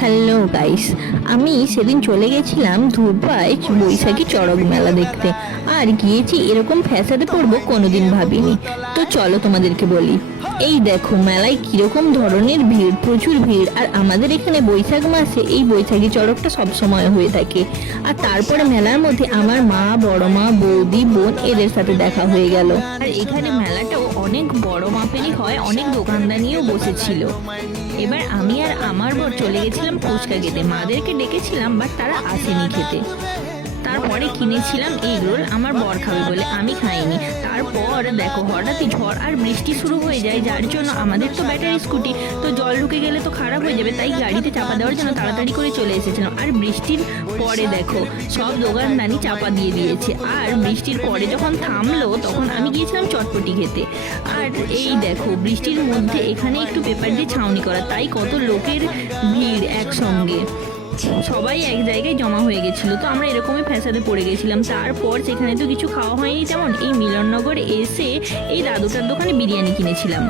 Hello guys, আমি সেদিন চলে গেছিলাম ধূপবাই বৈশাখী চড়ক মেলা দেখতে। আর গিয়েছি এরকম ফ্যাসাদে পড়বো কোনোদিন ভাবিনি। তো চলো তোমাদেরকে বলি। এই দেখো মেলায় কিরকম ধরনের ভিড়, প্রচুর ভিড়। আর আমাদের এখানে বৈশাখ মাসে এই বৈশাখী চড়কটা সব সময় হয়ে থাকে। আর তারপরে মেলার মধ্যে আমার মা, বড় মা, বৌদি, বোন এদের সাথে দেখা হয়ে গেল। আর এখানে মেলাটাও অনেক বড় মাপেরই হয়, অনেক দোকানদানিও বসেছিল। এবার আমি আর আমার বর চলে গেছিলাম ফুচকা খেতে, মাদেরকে ডেকেছিলাম বাট তারা আসেনি খেতে। তারপরে কিনেছিলাম এগ রোল, আমার বর খাবে বলে, আমি খাইনি। তারপর দেখো হঠাৎই ঝড় আর বৃষ্টি শুরু হয়ে যায়, যার জন্য আমাদের তো ব্যাটারি স্কুটি, তো জল ঢুকে গেলে তো খারাপ হয়ে যাবে, তাই গাড়িতে চাপা দেওয়ার জন্য তাড়াতাড়ি করে চলে এসেছিলাম। আর বৃষ্টির পরে দেখো সব দোকানদানি চাপা দিয়ে দিয়েছে। আর বৃষ্টির পরে যখন থামলো তখন আমি গিয়েছিলাম চটপটি খেতে। আর এই দেখো বৃষ্টির মধ্যে এখানে একটু পেপার দিয়ে ছাউনি করা, তাই কত লোকের ভিড় একসঙ্গে, সবাই এক জায়গায় জমা হয়ে গেছিল। তো আমরা এরকমই ফ্যাসাদে পড়ে গেছিলাম। তারপর সেখানে তো কিছু খাওয়া হয়নি তেমন, এই মিলননগরে এসে এই দাদুটার দোকানে বিরিয়ানি কিনেছিলাম।